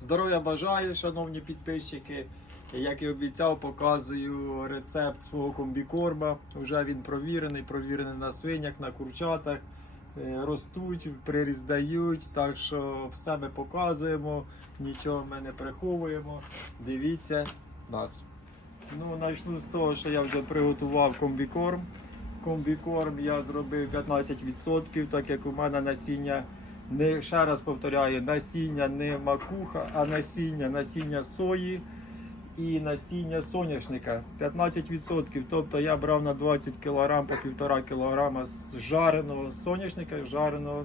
Здоров'я бажаю, шановні підписчики. Як і обіцяв, показую рецепт свого комбікорма. Уже він провірений, провірений на свинях, на курчатах. Е, Ростуть, приріст дають, так що все ми показуємо, нічого ми не приховуємо. Дивіться нас. Ну, почну з того, що я вже приготував комбікорм. Комбікорм я зробив 15%, так як у мене насіння не ще раз повторяю, насіння не макуха, а насіння, насіння сої і насіння соняшника 15%. Тобто я брав на 20 кг по 1,5 кг з жареного соняшника, жареного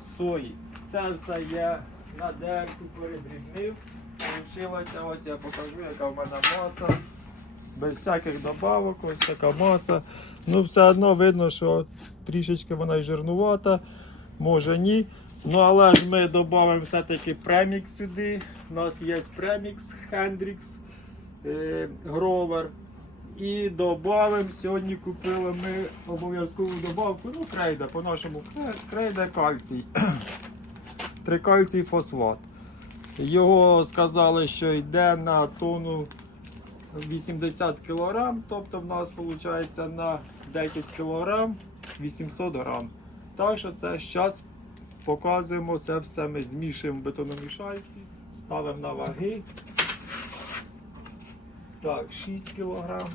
сої. Це все я на дерку передрібнив. Получилося, ось я покажу, яка в мене маса. Без всяких добавок, ось така маса. Ну, все одно видно, що трішечки вона і жирнувата, може ні. Ну, але ж ми додамо все-таки премікс сюди. У нас є премікс, Хендрікс, е, Гровер. І додамо, сьогодні купили ми обов'язкову добавку, ну, крейда, по-нашому кре- крейда кальцій. Трикальцій фосфат. Його сказали, що йде на тонну 80 кг, тобто в нас виходить на 10 кг 800 грам. Так що це зараз показуємо, це все ми змішуємо в бетономішальці, ставимо на ваги. Так, 6 кг.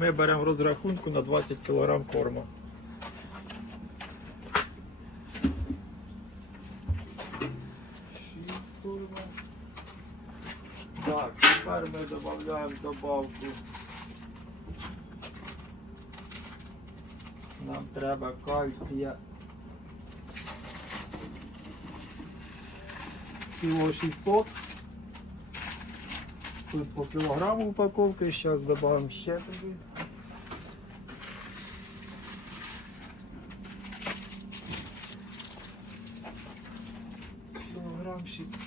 Ми беремо розрахунку на 20 кг корму. Так, тепер ми додаємо добавку. Нам треба кальція. Кіло 600. Тут по кілограму упаковки, зараз додамо ще туди. Кілограм 600.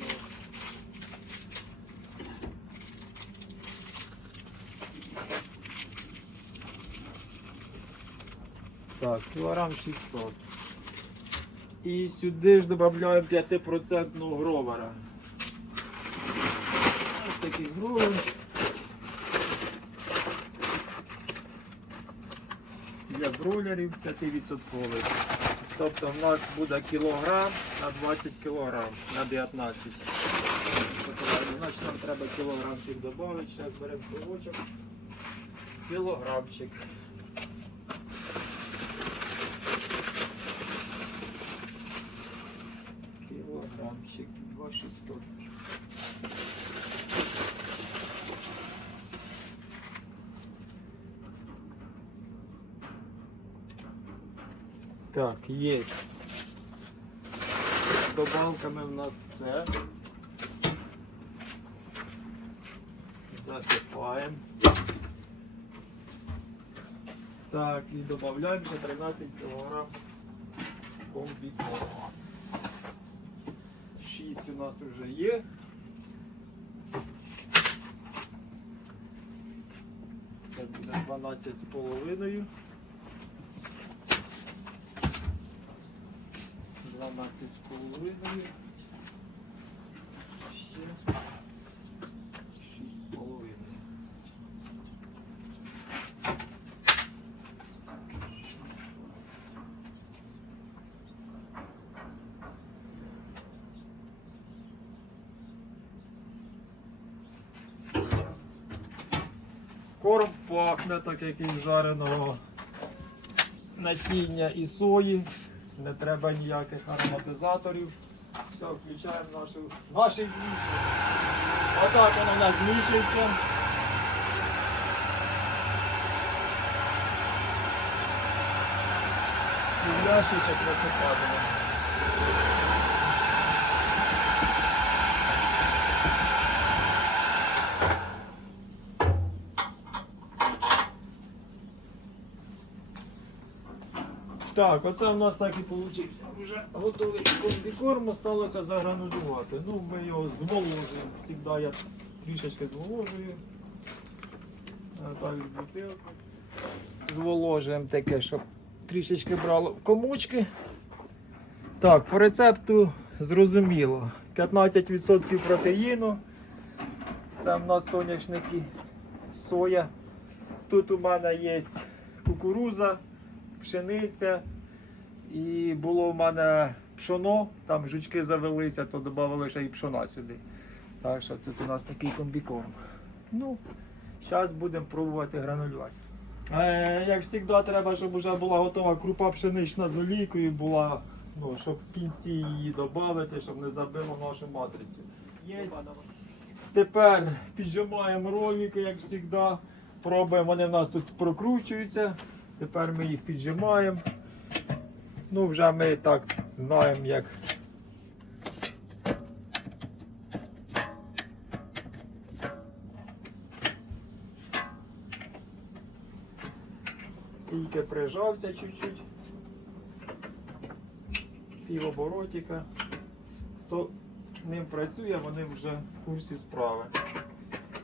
Так, кілограм 600. І сюди ж додаємо 5% гровера. Ось такий гровер. Для бройлерів 5%. Тобто в нас буде кілограм на 20 кілограм на 19. Тобто, Значить нам треба кілограмчик додати. Зараз беремо совочок. Кілограмчик. Кілограмчик 2600. Так, є. З добавками в нас все. Засипаємо. Так, і додаємо ще 13 кг комбікорма. 6 у нас вже є. Це буде 12 з половиною. 12 з половиною. Ще 6 з половиною. Корм пахне, так як і жареного насіння і сої. Не треба ніяких ароматизаторів. Все, включаємо нашу, наше змішування. Отак воно в нас змішується. І в ящичок насипаємо. Так, оце у нас так і вийшло. Вже готовий комбікорм, осталося загранулювати. Ну, ми його зволожуємо. Завжди я трішечки зволожую. Так, з бутилки. Зволожуємо таке, щоб трішечки брало комочки. Так, по рецепту зрозуміло. 15% протеїну. Це в нас соняшники, соя. Тут у мене є кукуруза, пшениця. І було в мене пшоно, там жучки завелися, то додали ще і пшона сюди. Так що тут у нас такий комбікорм. Ну, зараз будемо пробувати гранулювати. Е, як завжди, треба, щоб вже була готова крупа пшенична з олійкою, була, ну, щоб в кінці її додати, щоб не забило нашу матрицю. Є. Тепер піджимаємо ролики, як завжди. Пробуємо, вони в нас тут прокручуються. Тепер ми їх піджимаємо. Ну, вже ми так знаємо, як. Тільки прижався чуть-чуть. Півоборотика. Хто ним працює, вони вже в курсі справи.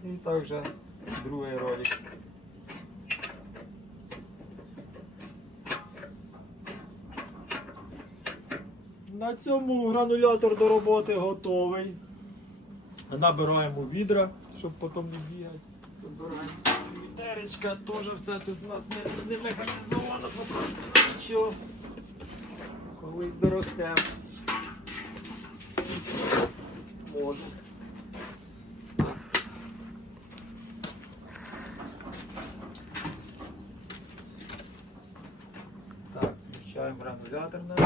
І також другий ролик. На цьому гранулятор до роботи готовий. Набираємо відра, щоб потім не бігати. Забираємо відеречка, теж все тут у нас не, не механізовано, нічого. Колись доростемо. Може. Так, включаємо гранулятор. наш.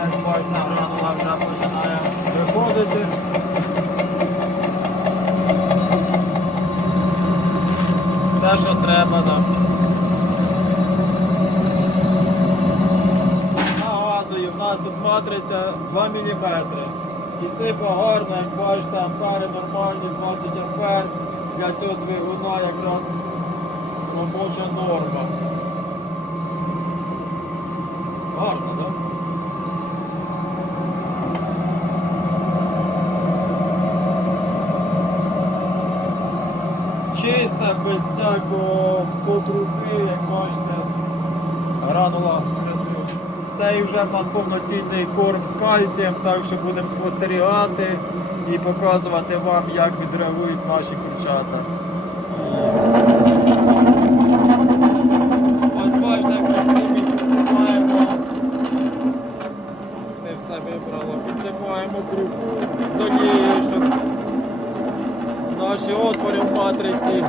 Як бачите, гранула вже починає виходити. Те, що треба нам. Нагадую, в нас тут матриця 2 мм. І сипа гарна, як бачите, ампери нормальні, 20 ампер. Для цього двигуна якраз робоча норма. Гарно, так? Без всякого потрухи, як бачите, гранула красива. Це вже в нас повноцінний корм з кальцієм, так що будемо спостерігати і показувати вам, як відреагують наші курчата. Ось бачите, як ми собі підсипаємо. Не все вибрало. Підсипаємо крупу з олією, щоб наші отвори в матриці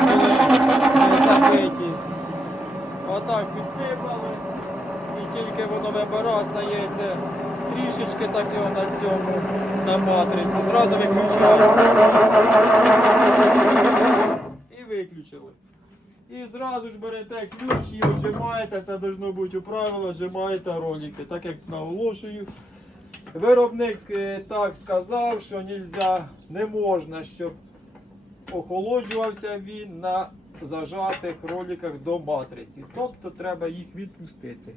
були не забиті. Отак підсипали. І вибира, стається трішечки так його на цьому, на матриці. Зразу виключаємо. І виключили. І зразу ж берете ключ і отжимаєте, це должно бути у правило, отжимаєте ролики, так як наголошую. Виробник е, так сказав, що нельзя, не можна, щоб охолоджувався він на зажатих роликах до матриці. Тобто треба їх відпустити.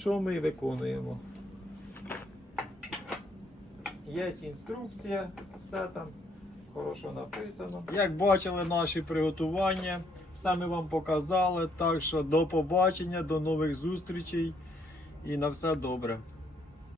Що ми виконуємо? Є інструкція, все там хорошо написано. Як бачили наші приготування, саме вам показали. Так що до побачення, до нових зустрічей і на все добре.